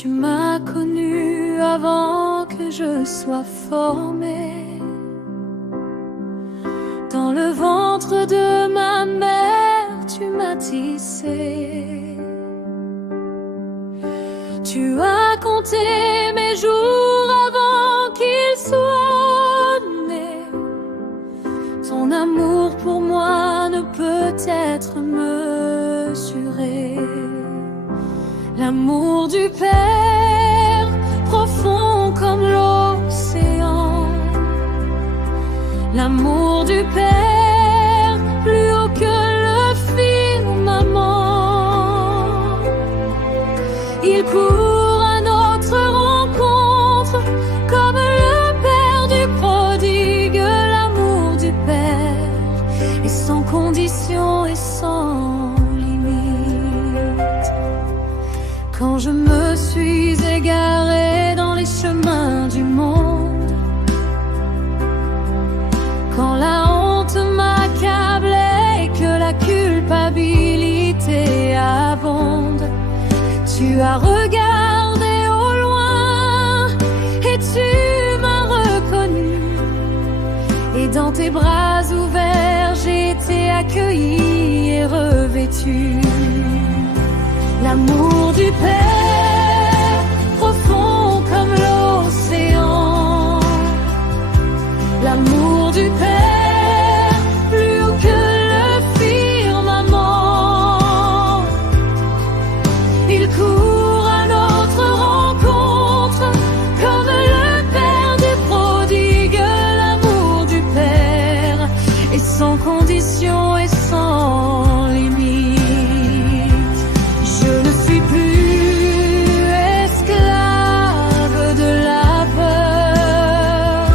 Tu m'as connu avant que je sois formée. Dans le ventre de ma mère, tu m'as tissé. Tu as compté mes jours avant qu'ils soient nés. Ton amour pour moi ne peut être mesuré. L'amour du Père, profond comme l'océan. L'amour du Père, plus haut que le firmament. Il court à notre rencontre comme le Père du prodigue. L'amour du Père est sans condition et sans limite. Quand je me suis égarée dans les chemins du monde, quand la honte m'accablait et que la culpabilité abonde, tu as regardé au loin et tu m'as reconnu. Et dans tes bras ouverts, j'ai été accueillie et revêtue. L'amour du Père, profond comme l'océan. L'amour du Père, plus haut que le firmament. Il court à notre rencontre comme le Père du prodigue. L'amour du Père est sans condition et sans limite. Je ne suis plus esclave de la peur.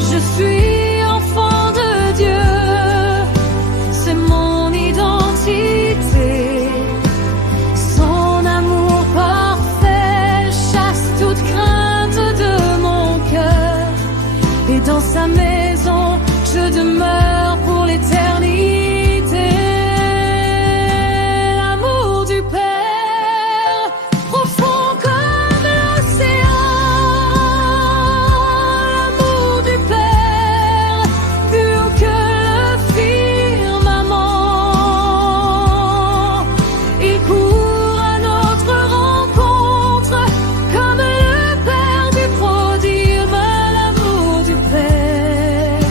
Je suis enfant de Dieu, c'est mon identité. Son amour parfait chasse toute crainte de mon cœur. Et dans sa maison, je demeure pour l'éternité. L'amour du Père, profond comme l'océan. L'amour du Père, plus haut que le firmament. Il court à notre rencontre comme le Père du prodigue. L'amour du Père,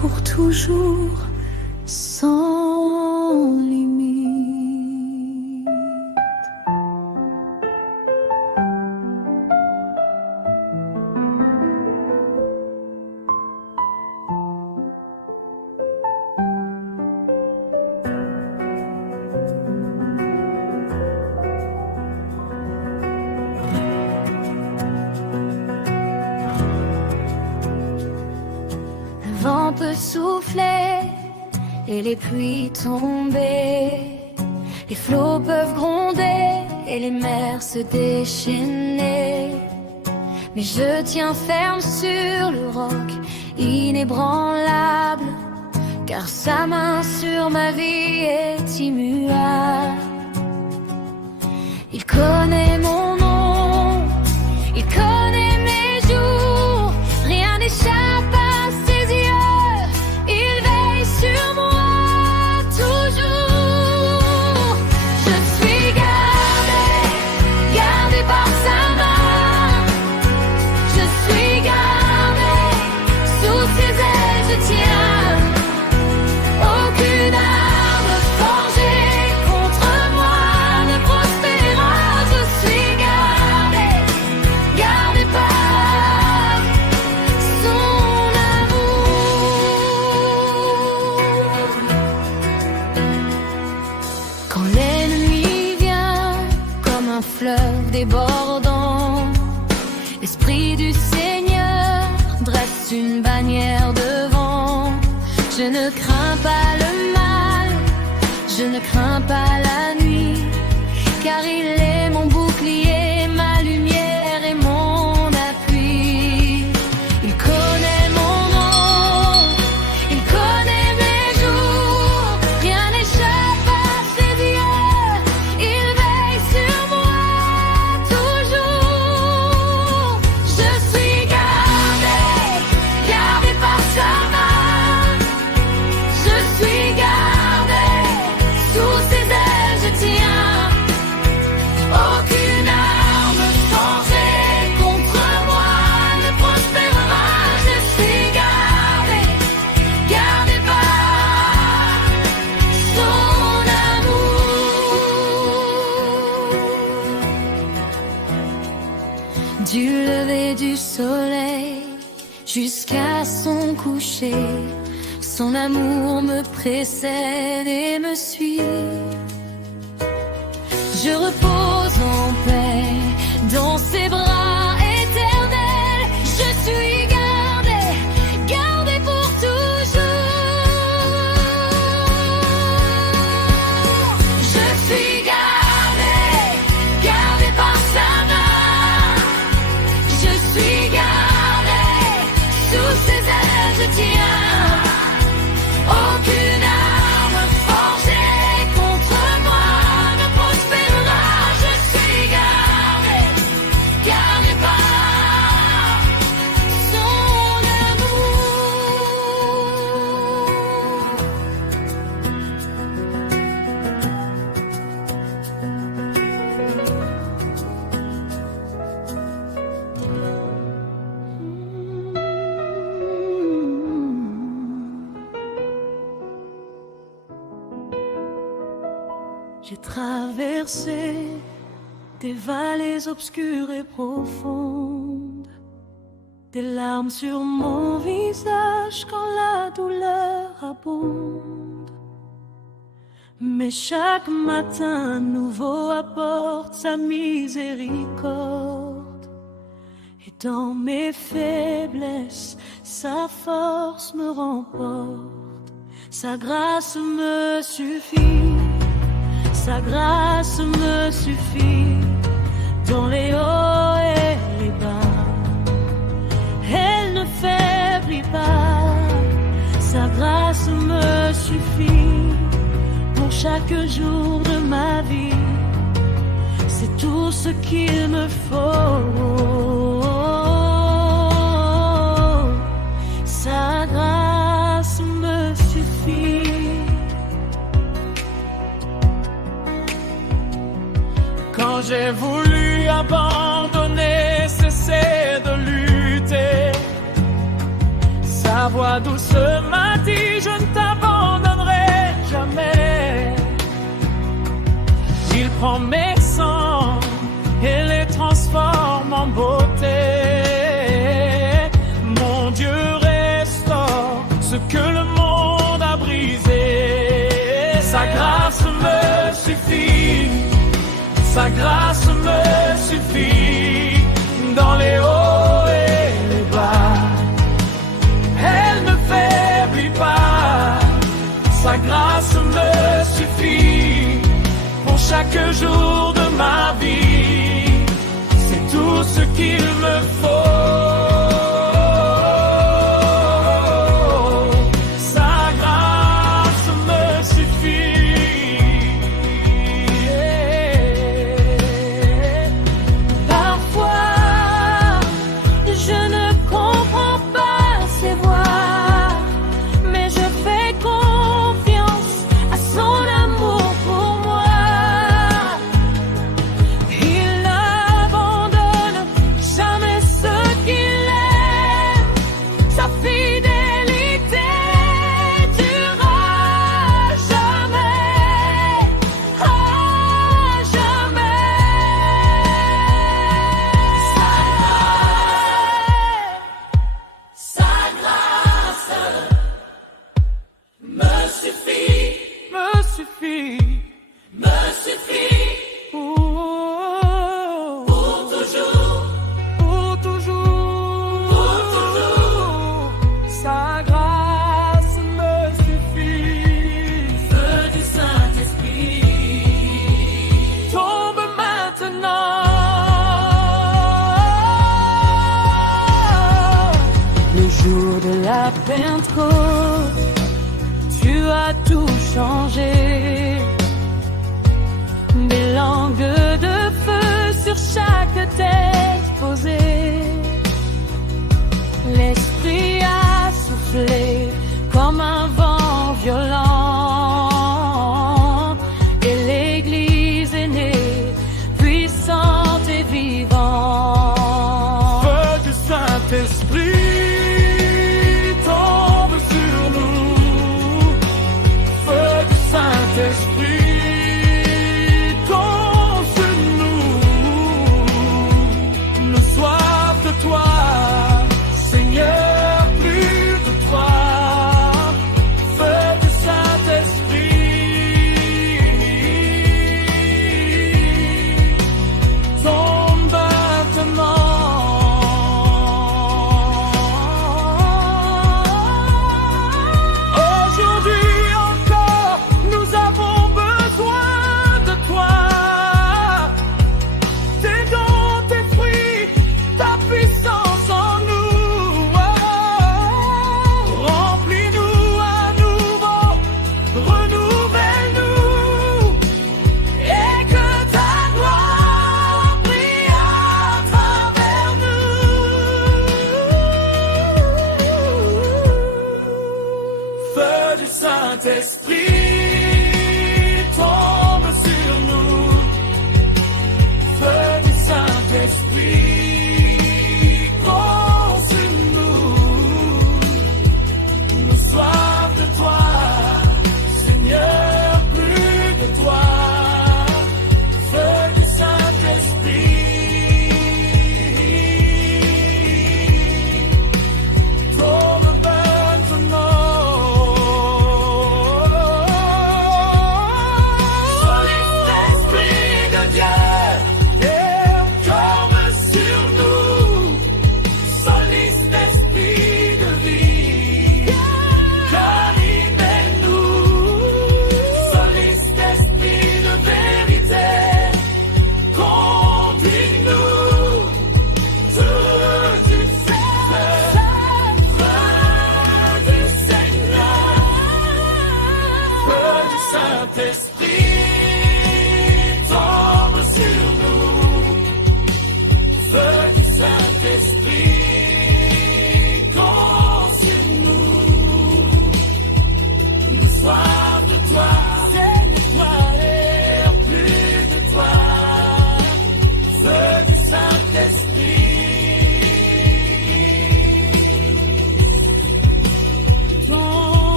pour toujours, sans limite. Le vent peut souffler et les pluies tomber. Les flots peuvent gronder et les mers se déchaîner. Mais je tiens ferme sur le roc inébranlable, car sa main sur ma vie est immuable. Il connaît mon nom, il connaît mes jours, rien n'échappe à ses yeux, il veille sur moi toujours. Je suis gardée, gardée par sa main. Je suis gardée, sous ses ailes je tiens. Aucune arme forgée contre moi ne prospérera. Je suis gardée, gardée par son amour. Quand l'ennemi vient comme un fleuve débordant, l'Esprit du Seigneur dresse une bannière devant. Je ne crains pas le mal, je ne crains pas la nuit, car il est mon bouclier, ma lumière et mon appui. Il connaît mon nom, il connaît mes jours, rien n'échappe à ses yeux. du soleil jusqu'à son coucher. Son amour me précède et me suit. Je repose en paix dans ses bras éternels. Je suis gardée, gardée pour toujours. Je suis gardée, gardée par sa main. Je suis gardée, sous ses ailes je tiens. Aucune arme forgée contre moi ne prospérera. Je suis gardée, gardée par son J'ai traversé des vallées obscures et profondes, des larmes sur mon visage quand la douleur abonde. Mais chaque matin nouveau apporte sa miséricorde, et dans mes faiblesses sa force me remporte. Sa grâce me suffit. Sa grâce me suffit dans les hauts et les bas. Elle ne faiblit pas. Sa grâce me suffit pour chaque jour de ma vie. C'est tout ce qu'il me faut. Sa grâce me suffit. Quand j'ai voulu abandonner, cesser de lutter, sa voix douce m'a dit: je ne t'abandonnerai jamais. Il prend mes sangs et les transforme en beauté. Mon Dieu restaure ce que le monde a brisé. Sa grâce me suffit. Sa grâce me suffit dans les hauts et les bas. Elle ne faiblit pas. Sa grâce me suffit pour chaque jour de ma vie. C'est tout ce qu'il me faut. Pentecôte, tu as tout changé. Des langues de feu sur chaque tête posée. L'Esprit a soufflé comme un vent violent. Et l'Église est née, puissante et vivante. Feu du Saint-Esprit. Esprit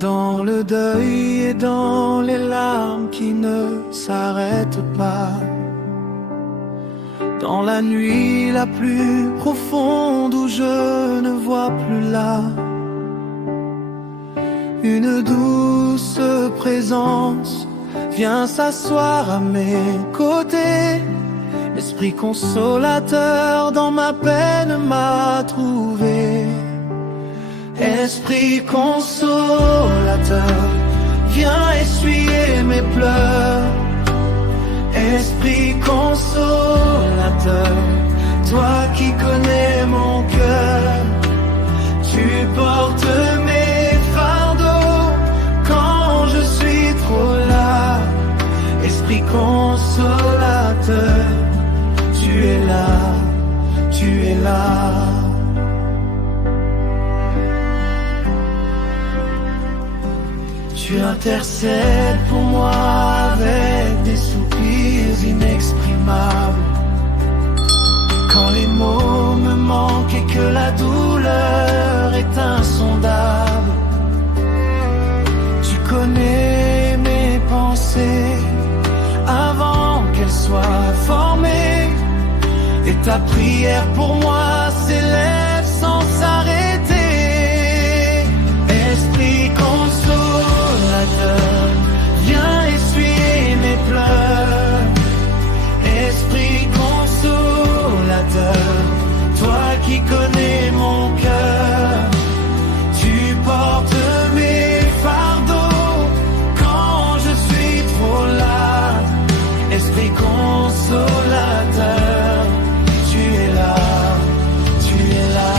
Dans le deuil et dans les larmes qui ne s'arrêtent pas, dans la nuit la plus profonde où je ne vois plus là, une douce présence vient s'asseoir à mes côtés. L'esprit consolateur dans ma peine m'a trouvé. Esprit consolateur, viens essuyer mes pleurs. Esprit consolateur, toi qui connais mon cœur, tu portes mes fardeaux quand je suis trop là. Esprit consolateur, tu es là, tu es là. Tu intercèdes pour moi avec des soupirs inexprimables. Quand les mots me manquent et que la douleur est insondable, tu connais mes pensées avant qu'elles soient formées, et ta prière pour moi s'élève sans s'arrêter. Esprit consolateur, viens essuyer mes pleurs. Esprit consolateur, toi qui connais mon cœur, tu portes mes fardeaux quand je suis trop là. Esprit consolateur, tu es là, tu es là.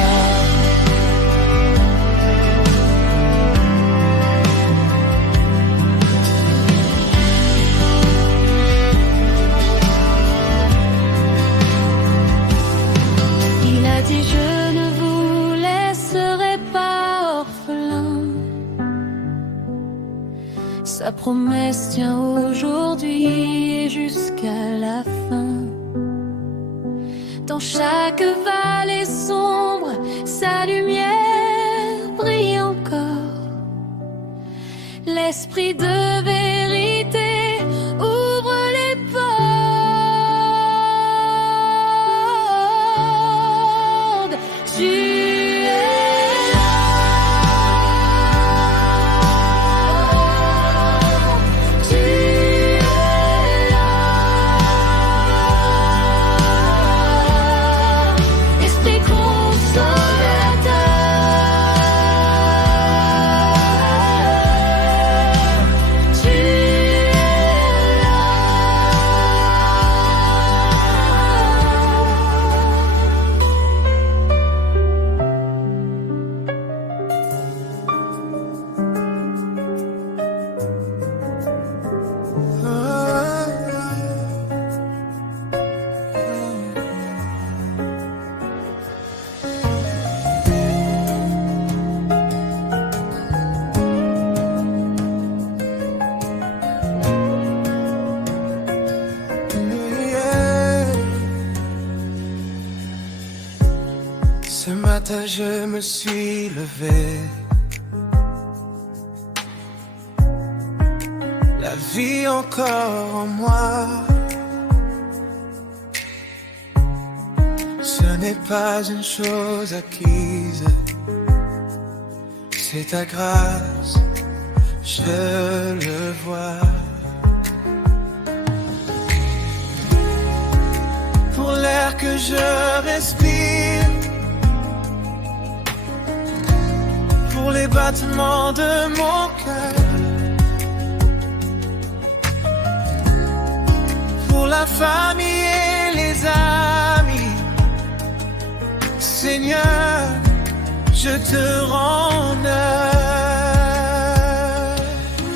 Il a dit je ne vous laisserai pas orphelins. Sa promesse tient aujourd'hui et jusqu'à la fin. Dans chaque vallée sombre, sa lumière brille encore. L'esprit de vérité ouvre les portes. Tu es là. Tu es là. Esprit consolateur, tu es là. Ce matin je me suis levé, la vie encore en moi. Ce n'est pas une chose acquise, c'est ta grâce, je le vois. Pour l'air que je respire, pour les battements de mon cœur, pour la famille et les amis, Seigneur, je te rends honneur.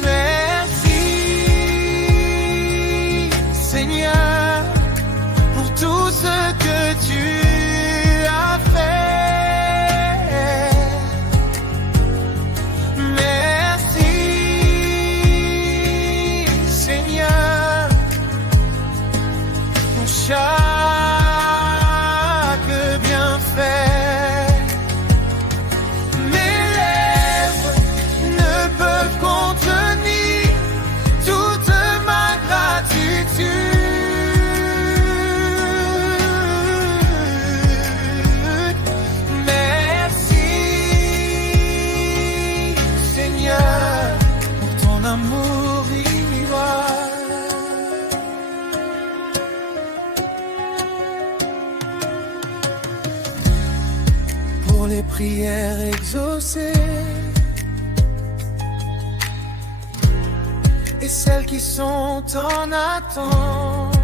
Merci, Seigneur, prières exaucées et celles qui sont en attente,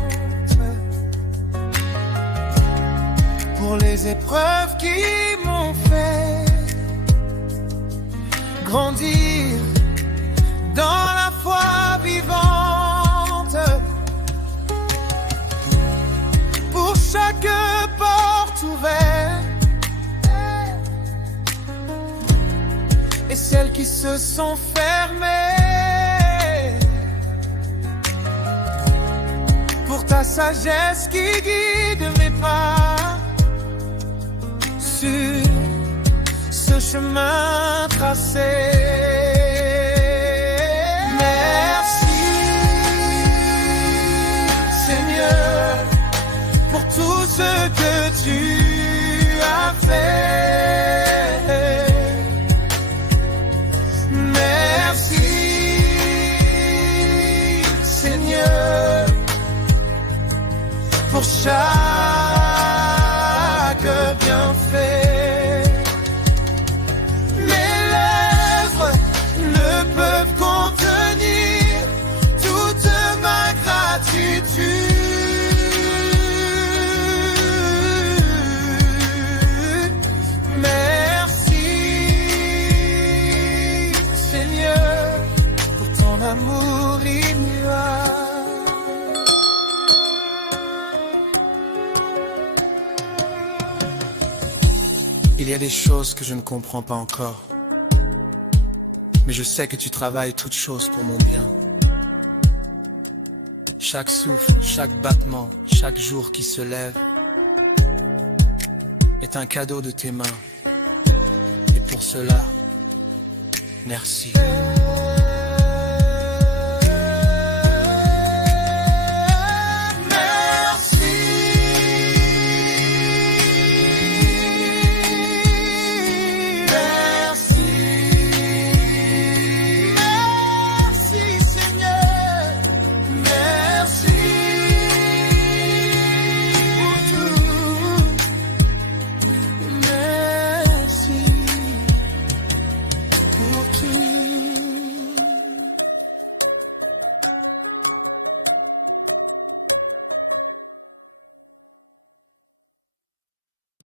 pour les épreuves qui m'ont fait grandir dans la foi vivante, pour chaque porte ouverte et celles qui se sont fermées, pour ta sagesse qui guide mes pas sur ce chemin tracé. Merci Seigneur pour tout ce que tu as fait. Merci Seigneur pour chaque bienfait. Mes lèvres ne peuvent contenir toute ma gratitude. Merci Seigneur pour ton amour immuable. Il y a des choses que je ne comprends pas encore, mais je sais que tu travailles toutes choses pour mon bien. Chaque souffle, chaque battement, chaque jour qui se lève est un cadeau de tes mains. Et pour cela, merci.